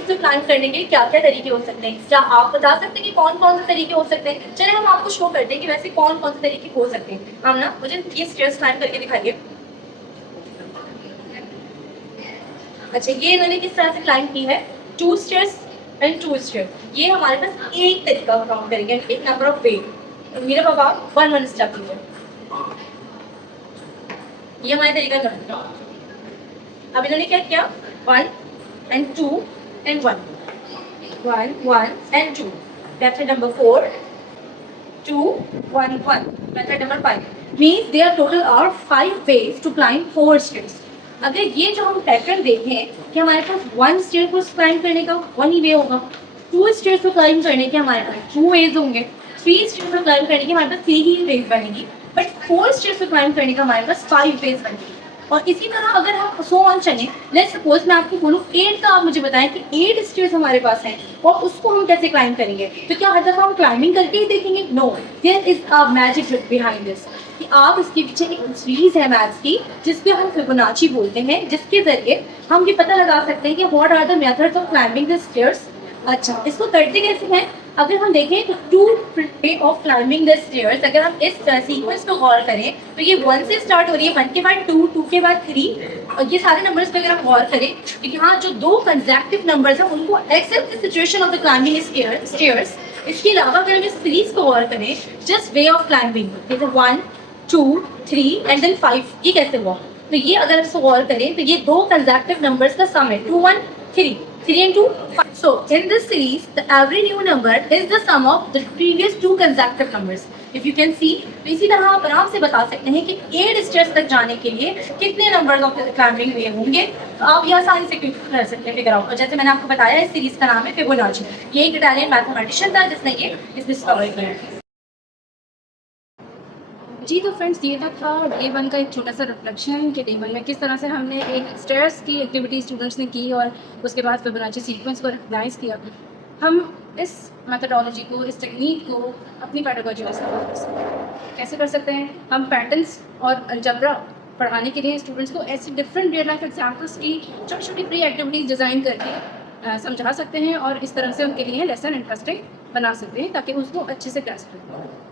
Streams को climb करने के क्या क्या तरीके हो सकते हैं? क्या आप बता सकते हैं कि कौन कौन से तरीके हो सकते हैं? चलिए हम आपको शो करते हैं कि वैसे कौन कौन से तरीके हो सकते हैं। हम ना मुझे ये स्टेयर्स क्लाइम करके दिखाइए। अच्छा, ये इन्होंने किस तरह से क्लाइम की है? 2 स्टेयर्स एंड 2 स्टेयर्स। ये हमारे पास एक तरीका काउंट करेंगे, एक नंबर ऑफ वे। मेरे पापा 1 स्टेप कीजिए। ये हमारा तरीका करना। अब इन्होंने क्या किया? 1 and 2 and 1, 1 1 and 2। Method number 4, 2 1 1। Method number 5 means there total are 5 ways to climb 4 stairs। अगर ये जो हम पैटर्न देखें कि हमारे पास 1 स्टेयर को क्लाइम करने का 1 ही वे होगा, 2 स्टेयर्स को क्लाइम करने के हमारे पास 2 वेज होंगे, 3 स्टेयर्स को क्लाइम करने के हमारे पास 3 ही वेज बनेगी, बट 4 स्टेयर्स को क्लाइम करने का हमारे पास 5 वेज बनेगी। और इसी तरह अगर हम सो ऑन चलें, लेट्स सपोज मैं आपको बोलूँ 8 का, आप मुझे बताएं कि 8 स्टेयर्स हमारे पास हैं और उसको हम कैसे क्लाइम करेंगे। तो क्या हर दफा हम क्लाइंबिंग करके ही देखेंगे? No, there is a magic trick behind this, कि आप इसके पीछे एक सीरीज है मैथ्स की जिसपे हम फिबोनाची बोलते हैं, जिसके जरिए हम ये पता लगा सकते हैं कि what are the methods of climbing the stairs. अच्छा, इसको करते कैसे हैं? अगर हम देखें तो 2 way of climbing the stairs, अगर हम इस सीक्वेंस को गौर करें तो ये 1 से स्टार्ट हो रही है, 1 के बाद 2, 2 के बाद 3, और ये सारे नंबर्स पे अगर हम गौर करें तो यहाँ जो 2 कंसेक्टिव नंबर्स हैं उनको accept the situation of the climbing stairs. इसके अलावा अगर हम इस सीरीज को गौर करें, जस्ट वे ऑफ क्लाइंबिंग, जैसे 1 2 3 एंड देन 5, ये कैसे हुआ? तो ये अगर इसको गौर करें तो ये 2 कंसेक्टिव नंबर्स का सम है, 2 1 3, 3 and 2 5। So in this series, the every new number is the sum of the previous 2 consecutive numbers. If you can see, तो इसी तरह आप आराम से बता सकते हैं कि 8 स्टेयर्स तक जाने के लिए कितने नंबर्स ऑफ क्लाइंबिंग वे होंगे। तो आप यह आसानी से कर सकते हैं फिगर आउट। और जैसे मैंने आपको बताया, इस सीरीज का नाम है फिबोनाची। ये एक इटालियन मैथमेटिशियन था जिसने ये डिस्कवर किया। जी तो फ्रेंड्स, ये था डे 1 का एक छोटा सा रिफ्लेक्शन कि डे 1 में किस तरह से हमने एक स्टेयर्स की एक्टिविटी स्टूडेंट्स ने की और उसके बाद फिबोनाची सीक्वेंस को रिकग्नाइज किया। हम इस मेथडोलॉजी को, इस टेक्निक को अपनी पेडागोजी में कैसे कर सकते हैं? हम पैटर्न्स और अलजेब्रा पढ़ाने के लिए स्टूडेंट्स को ऐसे डिफरेंट रियल लाइफ एग्जाम्पल्स की छोटी छोटी प्री एक्टिविटीज़ डिज़ाइन करके समझा सकते हैं और इस तरह से उनके लिए लेसन इंटरेस्टिंग बना सकते हैं ताकि उसको अच्छे से ग्रास्प करें।